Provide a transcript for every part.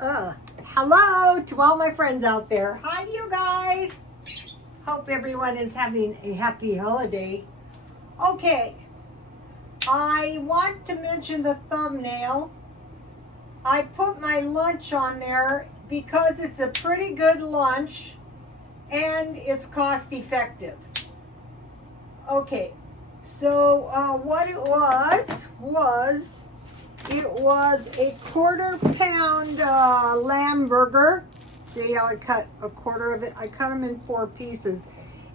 Hello to all my friends out there. Hi, you guys. Hope everyone is having a happy holiday. Okay, I want to mention the thumbnail. I put my lunch on there because it's a pretty good lunch and it's cost effective. Okay, so what it was it was a 1/4 pound lamb burger. See how I cut a quarter of it? I cut them in 4 pieces.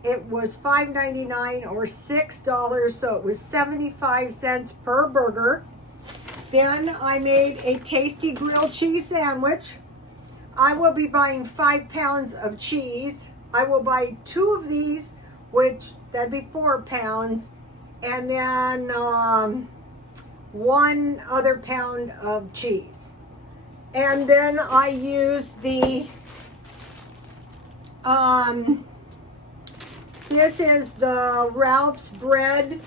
It was $5.99 or $6, so it was 75 cents per burger. Then I made a tasty grilled cheese sandwich. I will be buying 5 pounds of cheese. I will buy 2 of these, which that'd be 4 pounds, and then 1 other pound of cheese. And then I used the this is the Ralph's bread,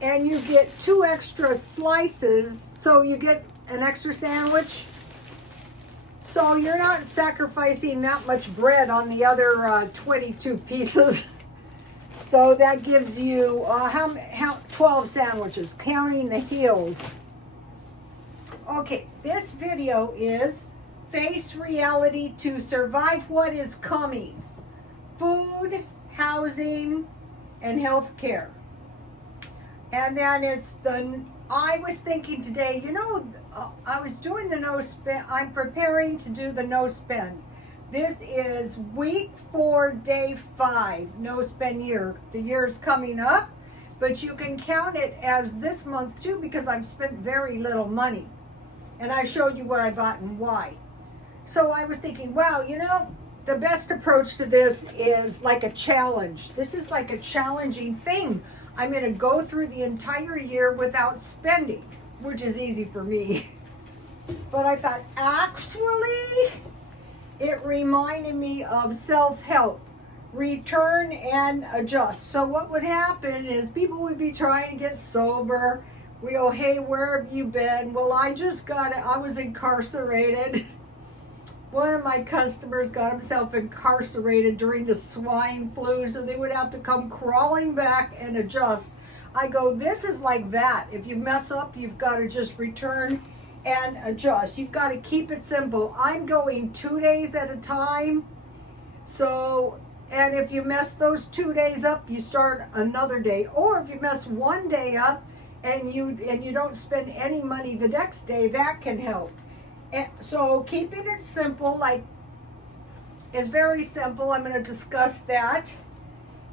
and you get 2 extra slices, so you get an extra sandwich. So you're not sacrificing that much bread on the other 22 pieces. So that gives you 12 sandwiches, counting the heels. Okay, this video is face reality to survive what is coming. Food, housing, and health care. And then I was thinking today, I was doing the no spend. I'm preparing to do the no spend. This is week 4, day 5, no spend year. The year is coming up, but you can count it as this month too because I've spent very little money. And I showed you what I bought and why. So I was thinking, wow, the best approach to this is like a challenge. This is like a challenging thing. I'm going to go through the entire year without spending, which is easy for me. But I thought, actually, it reminded me of self-help, return and adjust. So what would happen is people would be trying to get sober. We go, hey, where have you been? Well, I was incarcerated. One of my customers got himself incarcerated during the swine flu, so they would have to come crawling back and adjust. I go, this is like that. If you mess up, you've got to just return and adjust. You've got to keep it simple. I'm going 2 days at a time. So, and if you mess those 2 days up, you start another day. Or if you mess 1 day up and you don't spend any money the next day, that can help. And so keeping it simple, is very simple. I'm going to discuss that.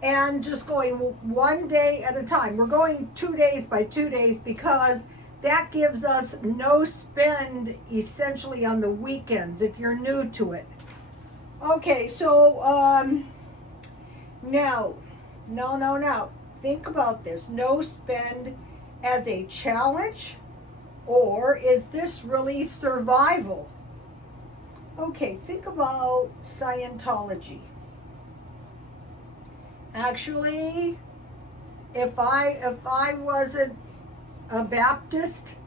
And just going 1 day at a time. We're going 2 days by 2 days because that gives us no spend essentially on the weekends if you're new to it. Okay, so now, think about this. No spend as a challenge, or is this really survival? Okay, think about Scientology. Actually, if I wasn't a Baptist,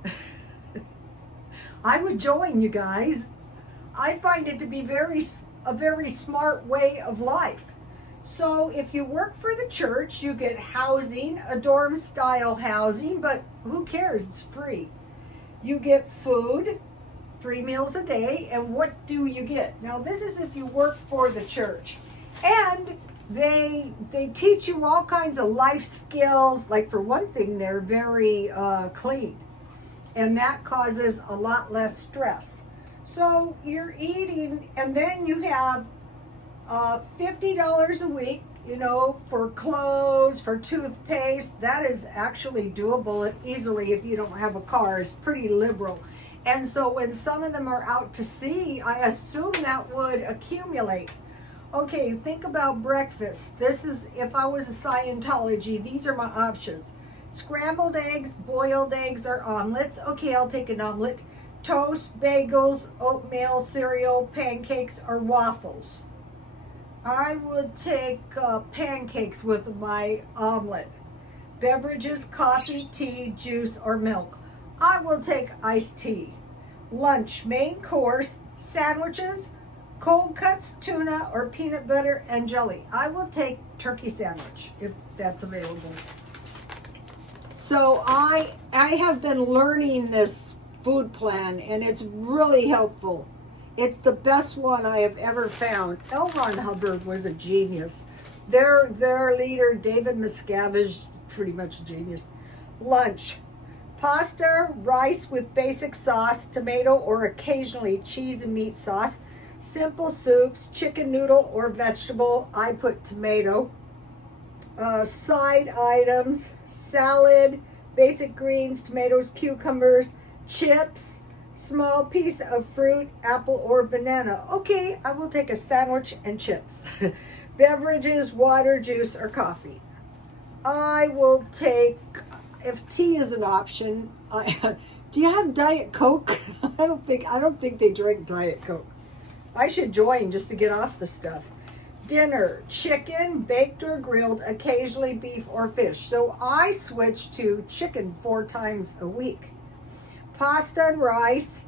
I would join you guys. I find it to be a very smart way of life. So if you work for the church, you get housing, a dorm style housing, but who cares? It's free. You get food, 3 meals a day, and what do you get? Now this is if you work for the church. And they teach you all kinds of life skills. Like for one thing, they're very clean. And that causes a lot less stress. So you're eating, and then you have $50 a week, for clothes, for toothpaste. That is actually doable easily if you don't have a car. It's pretty liberal. And so when some of them are out to sea, I assume that would accumulate. Okay, think about breakfast. This is, if I was a Scientology, these are my options. Scrambled eggs, boiled eggs, or omelets. Okay, I'll take an omelet. Toast, bagels, oatmeal, cereal, pancakes, or waffles. I would take pancakes with my omelet. Beverages, coffee, tea, juice, or milk. I will take iced tea. Lunch, main course, sandwiches, cold cuts, tuna, or peanut butter and jelly. I will take turkey sandwich if that's available. So I have been learning this food plan, and it's really helpful. It's the best one I have ever found. L. Ron Hubbard was a genius. Their leader, David Miscavige, pretty much a genius. Lunch. Pasta, rice with basic sauce, tomato, or occasionally cheese and meat sauce. Simple soups, chicken noodle or vegetable. I put tomato. Side items, salad, basic greens, tomatoes, cucumbers, chips, small piece of fruit, apple or banana. Okay, I will take a sandwich and chips. Beverages, water, juice, or coffee. I will take, if tea is an option, do you have Diet Coke? I don't think they drink Diet Coke. I should join just to get off the stuff. Dinner, chicken, baked or grilled, occasionally beef or fish. So I switch to chicken 4 times a week. Pasta and rice,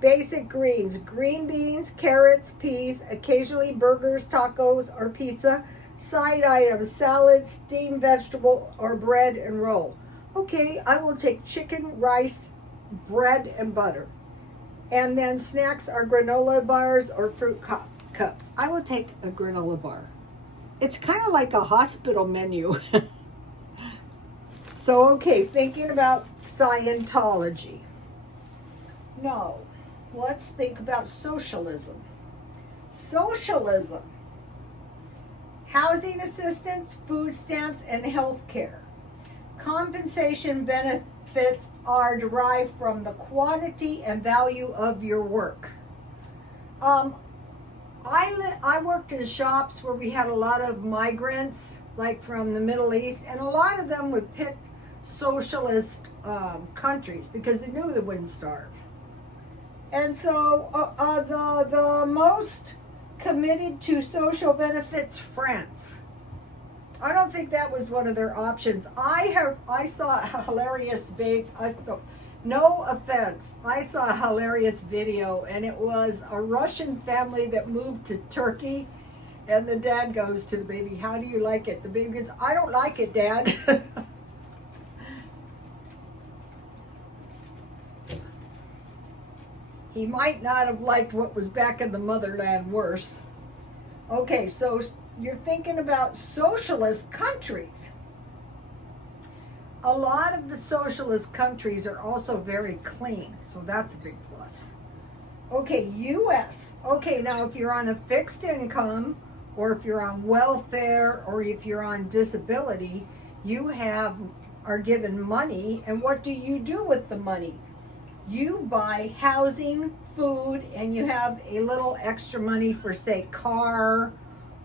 basic greens, green beans, carrots, peas, occasionally burgers, tacos, or pizza. Side items, salad, steamed vegetable, or bread and roll. Okay, I will take chicken, rice, bread, and butter. And then snacks are granola bars or fruit cups. I will take a granola bar. It's kind of like a hospital menu. So, okay, thinking about Scientology. No, let's think about socialism. Socialism. Housing assistance, food stamps, and health care. Compensation benefits are derived from the quantity and value of your work. I worked in shops where we had a lot of migrants, like from the Middle East, and a lot of them would pick socialist countries because they knew they wouldn't starve. And so the most committed to social benefits, France. I don't think that was one of their options. I saw a hilarious no offense, I saw a hilarious video, and it was a Russian family that moved to Turkey, and the dad goes to the baby, "How do you like it?" The baby goes, "I don't like it, Dad." He might not have liked what was back in the motherland worse. Okay, so you're thinking about socialist countries. A lot of the socialist countries are also very clean, so that's a big plus. Okay, U.S. Okay, now if you're on a fixed income, or if you're on welfare, or if you're on disability, you are given money, and what do you do with the money? You buy housing, food, and you have a little extra money for, say, car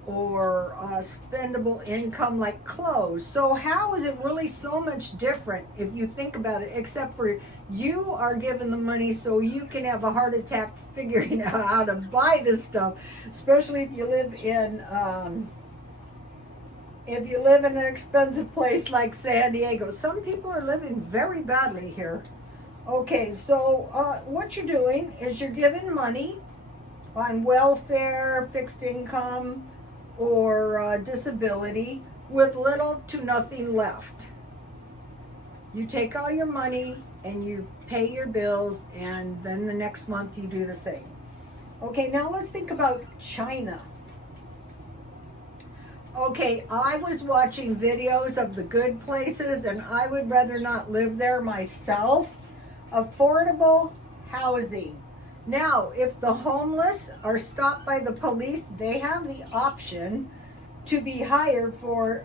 or spendable income like clothes. So how is it really so much different if you think about it, except for you are given the money so you can have a heart attack figuring out how to buy this stuff, especially if you live in an expensive place like San Diego. Some people are living very badly here. Okay, so what you're doing is you're giving money on welfare, fixed income, or disability with little to nothing left. You take all your money and you pay your bills, and then the next month you do the same. Okay, now let's think about China. Okay, I was watching videos of the good places, and I would rather not live there myself. Affordable housing. Now, if the homeless are stopped by the police, they have the option to be hired for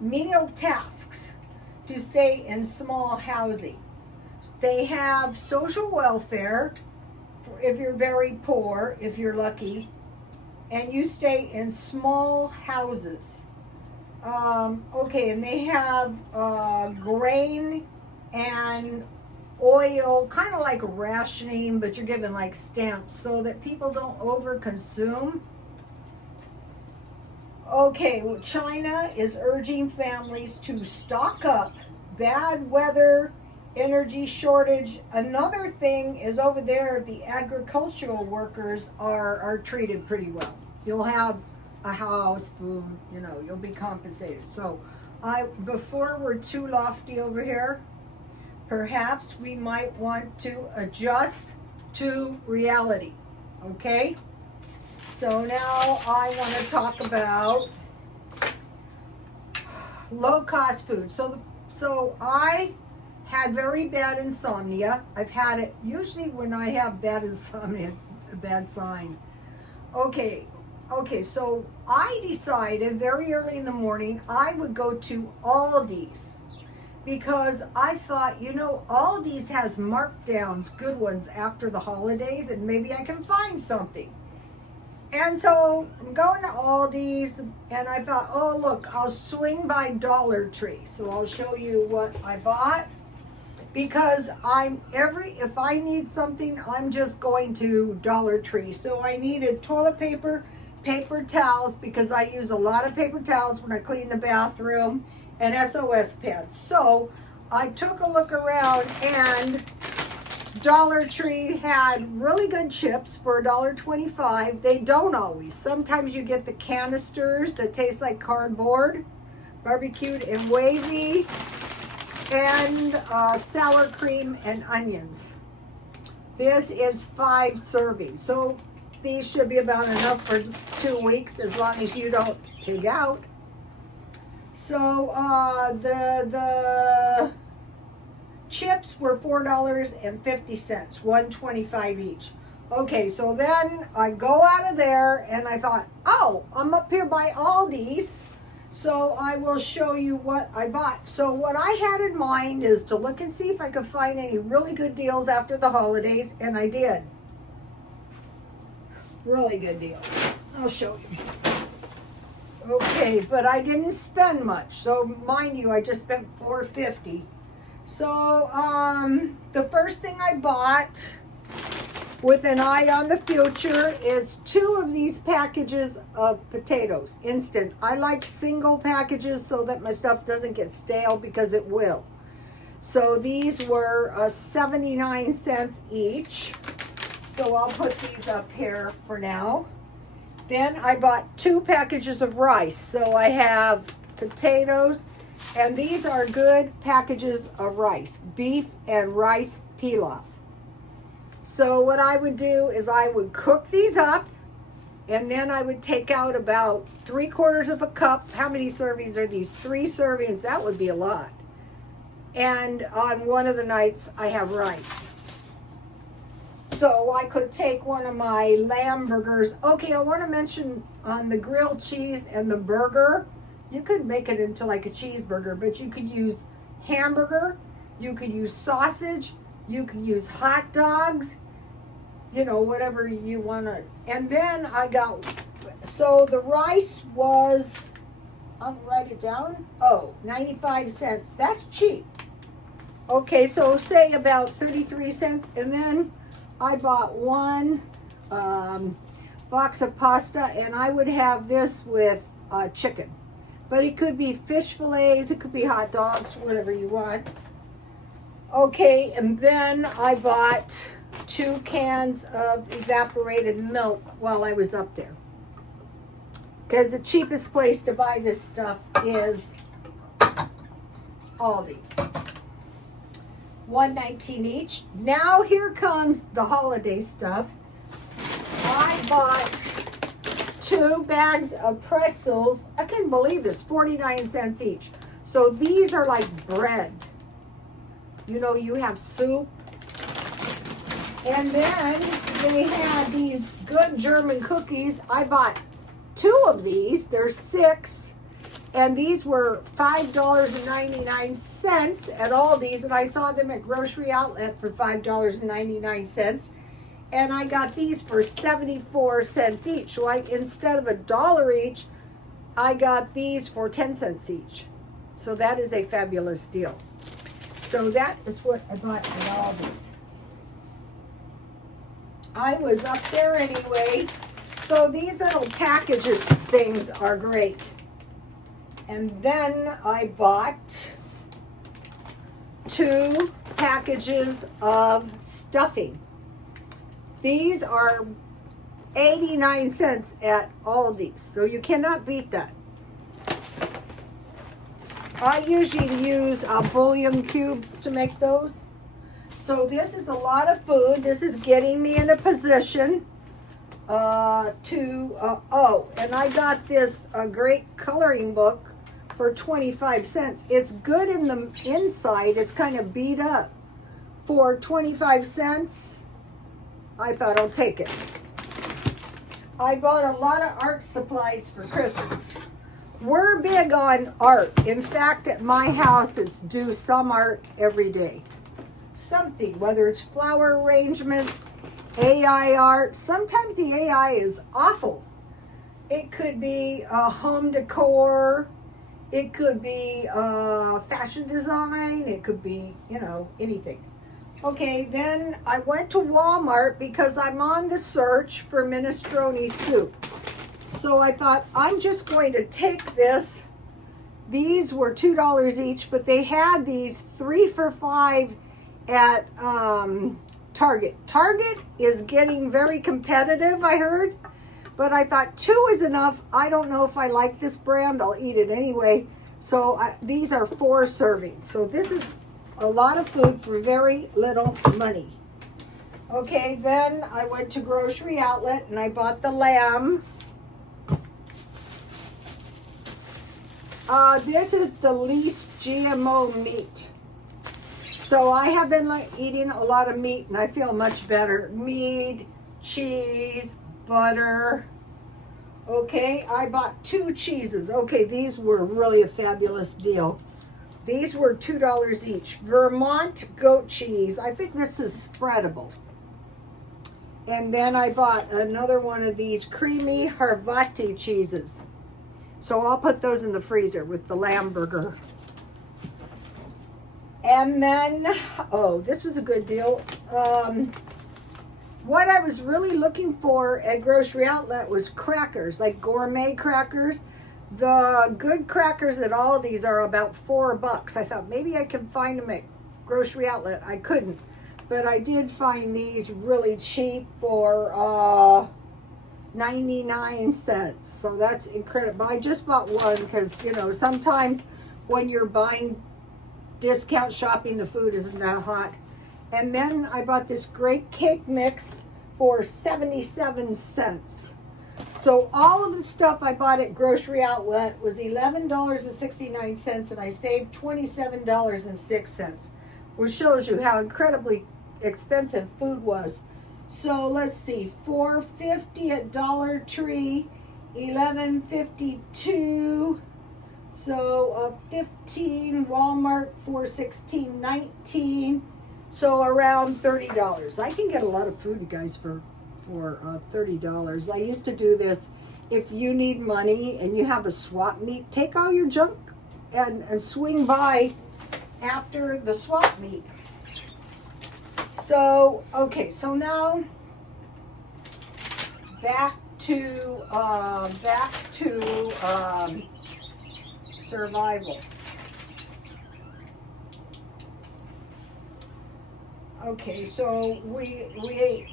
menial tasks to stay in small housing. They have social welfare if you're very poor, if you're lucky, and you stay in small houses. Okay, and they have grain and oil, kind of like rationing, but you're given like stamps so that people don't overconsume. Okay, well, China is urging families to stock up. Bad weather energy shortage. Another thing is over there, the agricultural workers are treated pretty well. You'll have a house, food, you know, you'll be compensated. So before we're too lofty over here, perhaps we might want to adjust to reality. Okay? So now I want to talk about low cost food. So I had very bad insomnia. I've had it usually when I have bad insomnia, it's a bad sign. Okay, so I decided very early in the morning I would go to Aldi's because I thought, you know, Aldi's has markdowns, good ones after the holidays, and maybe I can find something. And so I'm going to Aldi's, and I thought, oh look, I'll swing by Dollar Tree. So I'll show you what I bought, because if I need something, I'm just going to Dollar Tree. So I needed toilet paper, paper towels, because I use a lot of paper towels when I clean the bathroom, and SOS pads. So I took a look around, and Dollar Tree had really good chips for $1.25. They don't always. Sometimes you get the canisters that taste like cardboard, barbecued and wavy, and sour cream and onions. This is 5 servings. So these should be about enough for 2 weeks, as long as you don't pig out. So the chips were $4.50, $1.25 each. Okay, so then I go out of there, and I thought, oh, I'm up here by Aldi's, so I will show you what I bought. So what I had in mind is to look and see if I could find any really good deals after the holidays, and I did. Really good deal. I'll show you. Okay, but I didn't spend much. So mind you, I just spent $4.50. So the first thing I bought, with an eye on the future, is 2 of these packages of potatoes, instant. I like single packages so that my stuff doesn't get stale, because it will. So these were 79 cents each. So I'll put these up here for now. Then I bought 2 packages of rice. So I have potatoes, and these are good packages of rice, beef and rice pilaf. So what I would do is I would cook these up, and then I would take out about 3/4 of a cup. How many servings are these? 3 servings. That would be a lot. And on one of the nights I have rice. So I could take one of my lamb burgers. Okay, I want to mention on the grilled cheese and the burger, you could make it into like a cheeseburger, but you could use hamburger, you could use sausage, you could use hot dogs, you know, whatever you want to. And then I got, so the rice was, I'll write it down. Oh, 95 cents. That's cheap. Okay, so say about 33 cents. And then I bought 1 box of pasta, and I would have this with chicken. But it could be fish fillets, it could be hot dogs, whatever you want. Okay, and then I bought 2 cans of evaporated milk while I was up there, because the cheapest place to buy this stuff is Aldi's. $1.19 each. Now here comes the holiday stuff. I bought 2 bags of pretzels. I can't believe this, 49 cents each. So these are like bread. You know, you have soup. And then they had these good German cookies. I bought 2 of these. There's 6. And these were $5.99 at Aldi's. And I saw them at Grocery Outlet for $5.99. And I got these for 74 cents each. So instead of $1 each, I got these for 10 cents each. So that is a fabulous deal. So that is what I bought at Aldi's. I was up there anyway. So these little packages things are great. And then I bought 2 packages of stuffing. These are 89 cents at Aldi's, so you cannot beat that. I usually use bouillon cubes to make those. So this is a lot of food. This is getting me in a position and I got this great coloring book for 25 cents. It's good in the inside. It's kind of beat up. For 25 cents, I thought I'll take it. I bought a lot of art supplies for Christmas. We're big on art. In fact, at my house, it's do some art every day. Something, whether it's flower arrangements, AI art. Sometimes the AI is awful. It could be home decor. It could be fashion design. It could be, anything. Okay, then I went to Walmart because I'm on the search for minestrone soup. So I thought, I'm just going to take this. These were $2 each, but they had these 3 for $5 at Target. Target is getting very competitive, I heard. But I thought 2 is enough. I don't know if I like this brand. I'll eat it anyway. So these are 4 servings. So this is a lot of food for very little money. Okay, then I went to Grocery Outlet and I bought the lamb. This is the least GMO meat. So I have been eating a lot of meat and I feel much better. Meat, cheese, butter. Okay, I bought 2 cheeses. Okay, these were really a fabulous deal. These were $2 each. Vermont goat cheese. I think this is spreadable. And then I bought another one of these creamy Havarti cheeses. So I'll put those in the freezer with the lamb burger. And then, this was a good deal. What I was really looking for at Grocery Outlet was crackers, like gourmet crackers. The good crackers at Aldi's are about $4. I thought maybe I can find them at Grocery Outlet. I couldn't, but I did find these really cheap for 99 cents. So that's incredible. I just bought one because, sometimes when you're buying discount shopping, the food isn't that hot. And then I bought this great cake mix for 77 cents. So all of the stuff I bought at Grocery Outlet was $11.69 and I saved $27.06, which shows you how incredibly expensive food was. So let's see, $4.50 at Dollar Tree, $11.52. So 15, Walmart, $4.16, 19. So around $30. I can get a lot of food, you guys, for $30. I used to do this. If you need money and you have a swap meet, take all your junk and swing by after the swap meet. So, okay, so now back to survival. Okay, so we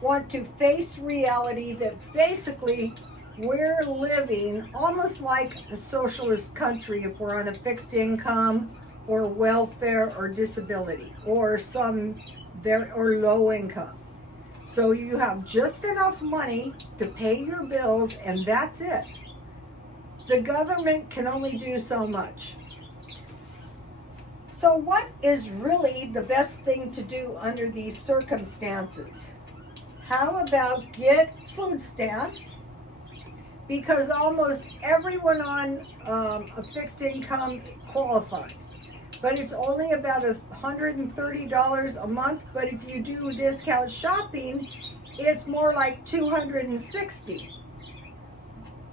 want to face reality that basically we're living almost like a socialist country if we're on a fixed income or welfare or disability or or low income. So you have just enough money to pay your bills and that's it. The government can only do so much. So what is really the best thing to do under these circumstances? How about get food stamps? Because almost everyone on a fixed income qualifies. But it's only about $130 a month. But if you do discount shopping, it's more like $260.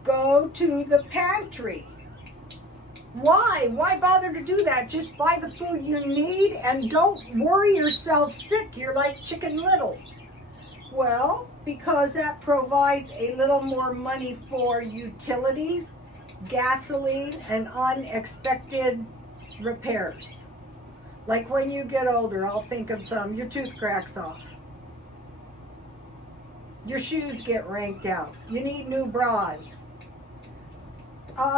Go to the pantry. Why? Why bother to do that? Just buy the food you need and don't worry yourself sick. You're like Chicken Little. Well, because that provides a little more money for utilities, gasoline, and unexpected repairs. Like when you get older, I'll think of some. Your tooth cracks off. Your shoes get ranked out. You need new bras.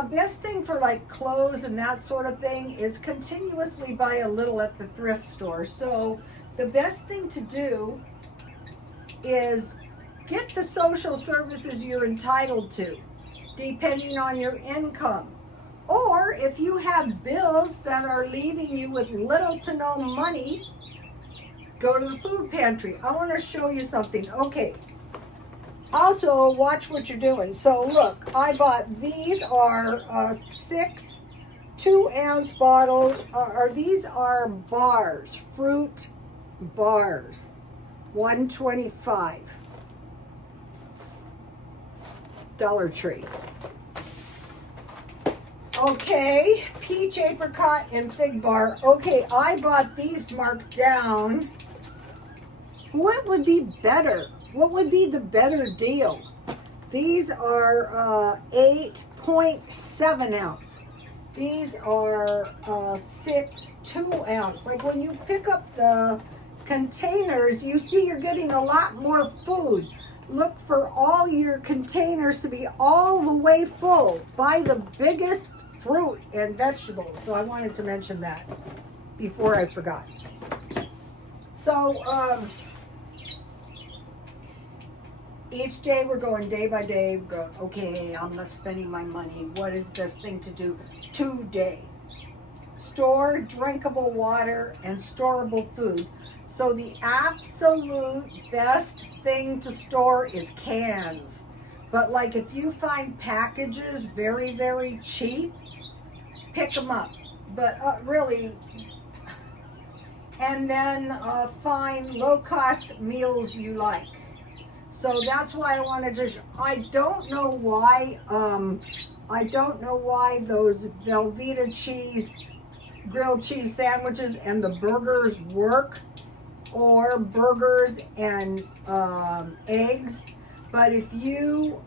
Best thing for like clothes and that sort of thing is continuously buy a little at the thrift store. So the best thing to do is get the social services you're entitled to, depending on your income. Or if you have bills that are leaving you with little to no money, go to the food pantry. I want to show you something. Okay. Also, watch what you're doing. So look, I bought, these are 6 2-ounce bottles, or these are bars, fruit bars, $1.25. Dollar Tree. Okay, peach, apricot, and fig bar. Okay, I bought these marked down. What would be better? What would be the better deal? These are 8.7 ounce. These are 6 2-ounce. Like when you pick up the containers, you see you're getting a lot more food. Look for all your containers to be all the way full. Buy the biggest fruit and vegetables. So I wanted to mention that before I forgot. So each day we're going day by day. We're going, okay, I'm not spending my money. What is the best thing to do today? Store drinkable water and storable food. So the absolute best thing to store is cans. But like if you find packages very, very cheap, pick them up. But really, and then find low-cost meals you like. So that's why I wanted to. I don't know why. I don't know why those Velveeta cheese, grilled cheese sandwiches and the burgers work, or burgers and eggs. But if you,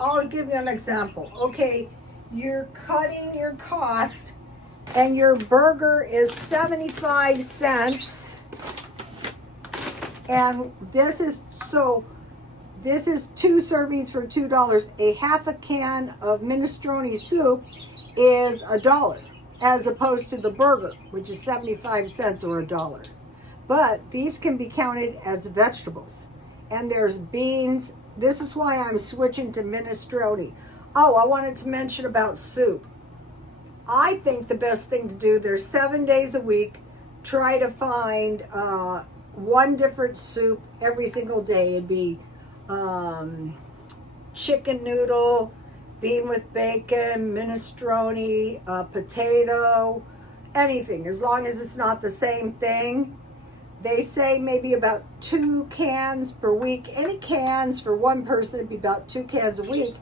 I'll give you an example. Okay, you're cutting your cost, and your burger is 75 cents, and this is 2 servings for $2. A half a can of minestrone soup is $1, as opposed to the burger, which is 75 cents or $1. But these can be counted as vegetables. And there's beans. This is why I'm switching to minestrone. Oh, I wanted to mention about soup. I think the best thing to do, there's 7 days a week, try to find one different soup every single day. It'd be chicken noodle, bean with bacon, minestrone, potato, anything, as long as it's not the same thing. They say maybe about 2 cans per week. Any cans for one person, it'd be about 2 cans a week.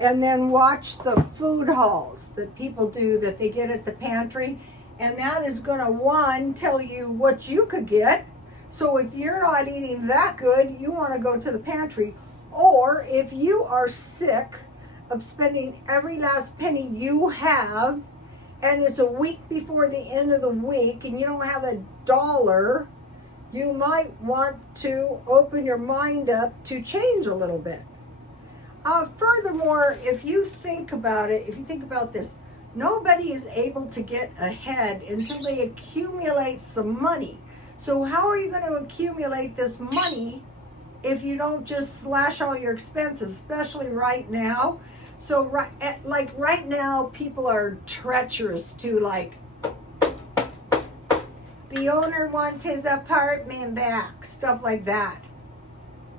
And then watch the food hauls that people do that they get at the pantry. And that is going to, one, tell you what you could get. So if you're not eating that good, you want to go to the pantry. Or if you are sick of spending every last penny you have, and it's a week before the end of the week, and you don't have $1, you might want to open your mind up to change a little bit. Furthermore, if you think about it, if you think about this, nobody is able to get ahead until they accumulate some money. So how are you going to accumulate this money if you don't just slash all your expenses, especially right now? So right now, people are treacherous to, like, the owner wants his apartment back, stuff like that.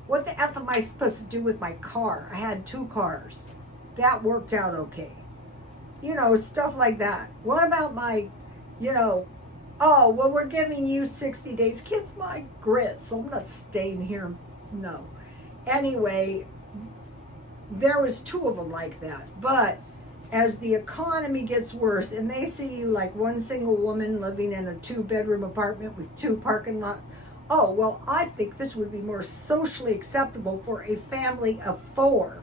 What the F am I supposed to do with my car? I had 2 cars. That worked out okay. You know, stuff like that. What about my, oh, well, we're giving you 60 days. Kiss my grits. I'm not staying here. No. Anyway, there was 2 of them like that. But as the economy gets worse and they see you like one single woman living in a 2-bedroom apartment with 2 parking lots, oh, well, I think this would be more socially acceptable for a family of 4.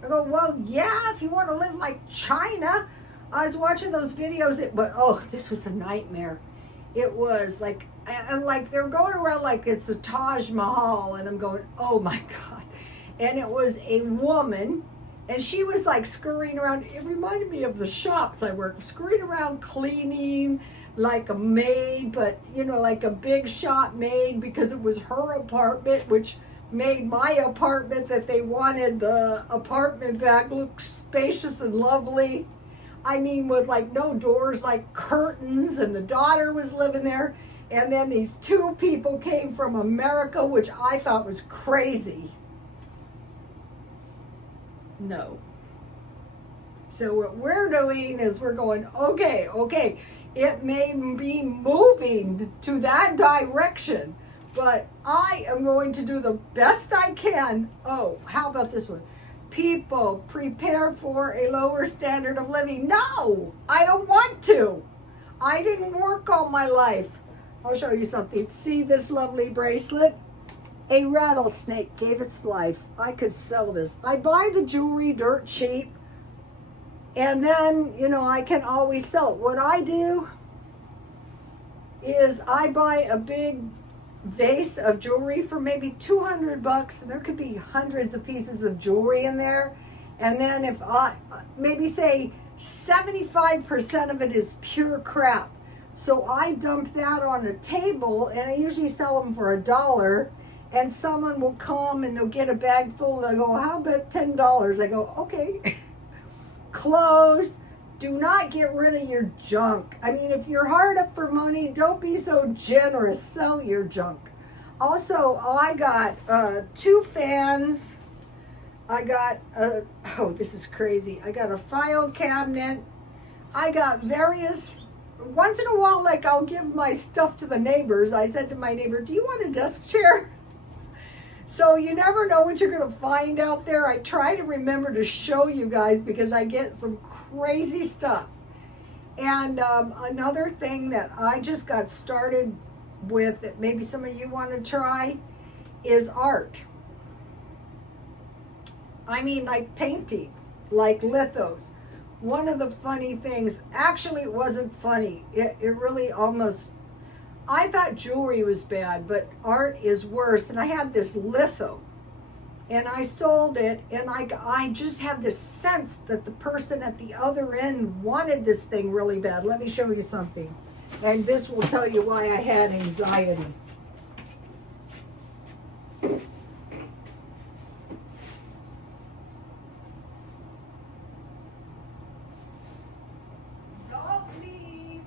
I go, well, yeah, if you want to live like China. I was watching those videos, but oh, this was a nightmare. it was like, and like they're going around like it's the Taj Mahal, and I'm going, oh my God. And it was a woman, and she was like scurrying around. It reminded me of the shops I worked, scurrying around cleaning like a maid, but you know, like a big shop maid, because it was her apartment, which made my apartment that they wanted the apartment back look spacious and lovely. I mean, with like no doors, like curtains, and the daughter was living there. And then these two people came from America, which I thought was crazy. No. So what we're doing is we're going, okay, it may be moving to that direction, but I am going to do the best I can. Oh, how about this one? People prepare for a lower standard of living. No, I don't want to. I didn't work all my life. I'll show you something. See this lovely bracelet? A rattlesnake gave its life. I could sell this. I buy the jewelry dirt cheap, and then, you know, I can always sell it. What I do is I buy a big vase of jewelry for maybe $200, and there could be hundreds of pieces of jewelry in there. And then if I, maybe say 75% of it is pure crap. So I dump that on a table, and I usually sell them for $1. And someone will come and they'll get a bag full. They'll go, how about $10? I go, okay. Clothes. Do not get rid of your junk. I mean, if you're hard up for money, don't be so generous. Sell your junk. Also, I got 2 fans. I got, oh, this is crazy. I got a file cabinet. I got various, once in a while, like I'll give my stuff to the neighbors. I said to my neighbor, do you want a desk chair? So you never know what you're going to find out there. I try to remember to show you guys because I get some crazy stuff. And another thing that I just got started with that maybe some of you want to try is art. I mean, like paintings, like lithos. One of the funny things, actually it wasn't funny. It really almost, I thought jewelry was bad, but art is worse. And I had this litho, and I sold it, and I just had this sense that the person at the other end wanted this thing really bad. Let me show you something. And this will tell you why I had anxiety. Don't leave.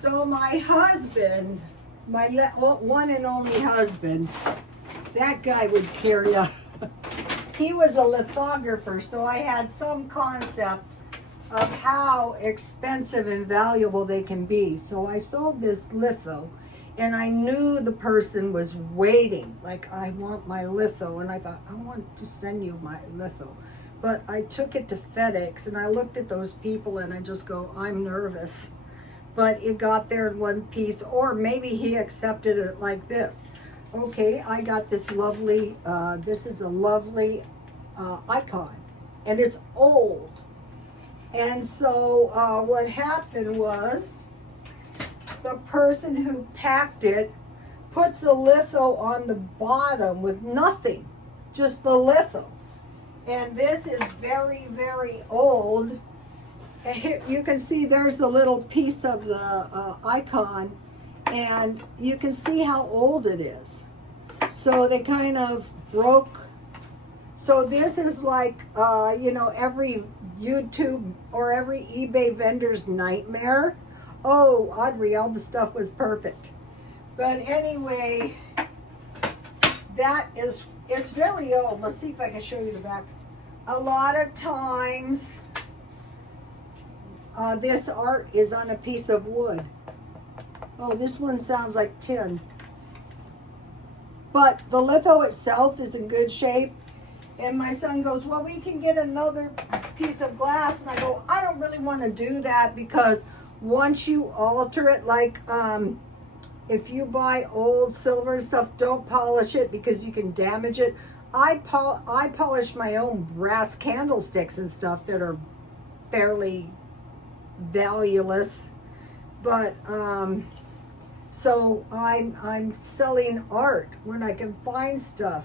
So my husband, my one and only husband, that guy would carry a, he was a lithographer, so I had some concept of how expensive and valuable they can be. So I sold this litho, and I knew the person was waiting, like, I want my litho, and I thought, I want to send you my litho. But I took it to FedEx, and I looked at those people, and I just go, I'm nervous. But it got there in one piece, or maybe he accepted it like this. Okay, I got this lovely, this is a lovely icon, and it's old. And so what happened was, the person who packed it puts a litho on the bottom with nothing, just the litho. And this is very, very old. And here, you can see there's a little piece of the icon, and you can see how old it is. So they kind of broke. So this is like, you know, every YouTube or every eBay vendor's nightmare. Oh, Audrey, all the stuff was perfect. But anyway, that is, it's very old. Let's see if I can show you the back. A lot of times, this art is on a piece of wood. Oh, this one sounds like tin. But the litho itself is in good shape. And my son goes, well, we can get another piece of glass, and I go, I don't really want to do that, because once you alter it, like if you buy old silver and stuff, don't polish it because you can damage it. I polish my own brass candlesticks and stuff that are fairly valueless, but so I'm selling art when I can find stuff,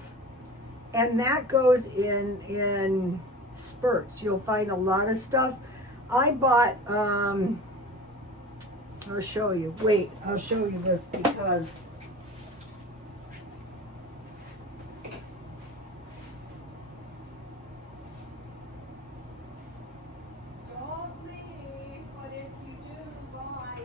and that goes in spurts. You'll find a lot of stuff. I bought I'll show you. Wait, I'll show you this, because don't leave, but if you do, buy.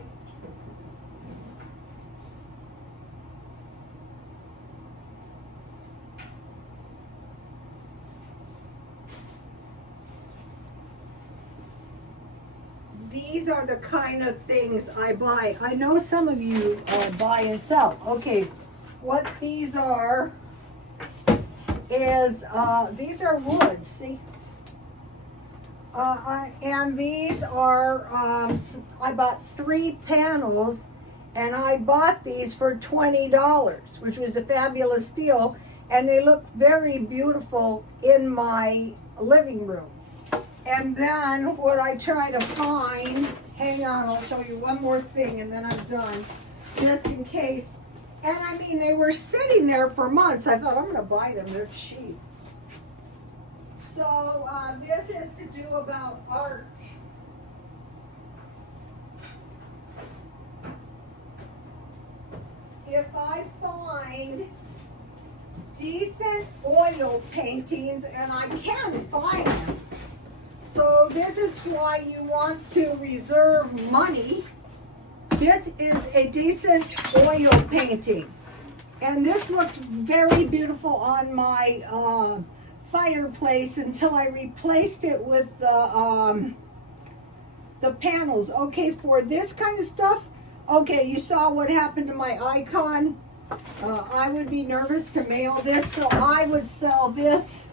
These are the kind of things I buy. I know some of you buy and sell. Okay, what these are is, these are wood, see? And these are, I bought 3 panels, and I bought these for $20, which was a fabulous deal, and they look very beautiful in my living room. And then what I try to find, hang on, I'll show you one more thing and then I'm done, just in case. And I mean, they were sitting there for months. I thought, I'm going to buy them, they're cheap. So this is to do about art. If I find decent oil paintings, and I can find them, so this is why you want to reserve money. This is a decent oil painting. And this looked very beautiful on my fireplace until I replaced it with the panels. Okay, for this kind of stuff, okay, you saw what happened to my icon. I would be nervous to mail this, so I would sell this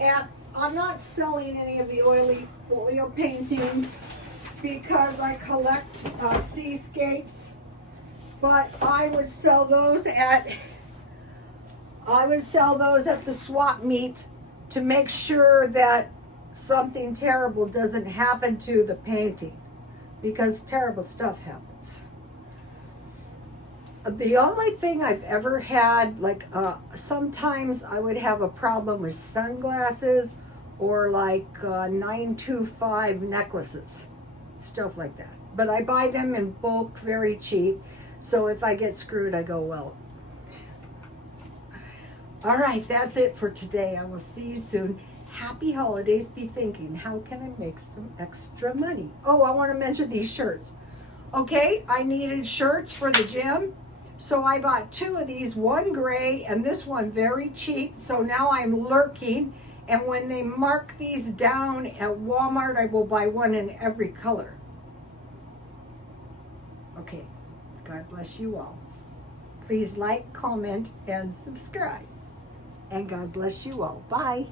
at, I'm not selling any of the oil paintings because I collect seascapes, but I would sell those at the swap meet to make sure that something terrible doesn't happen to the painting, because terrible stuff happens. The only thing I've ever had, like sometimes I would have a problem with sunglasses, or like 925 necklaces, stuff like that. But I buy them in bulk, very cheap. So if I get screwed, I go, well. All right, that's it for today. I will see you soon. Happy holidays. Be thinking, how can I make some extra money? Oh, I want to mention these shirts. Okay, I needed shirts for the gym. So I bought 2 of these, one gray and this one very cheap. So now I'm lurking. And when they mark these down at Walmart, I will buy one in every color. Okay, God bless you all. Please like, comment, and subscribe. And God bless you all. Bye.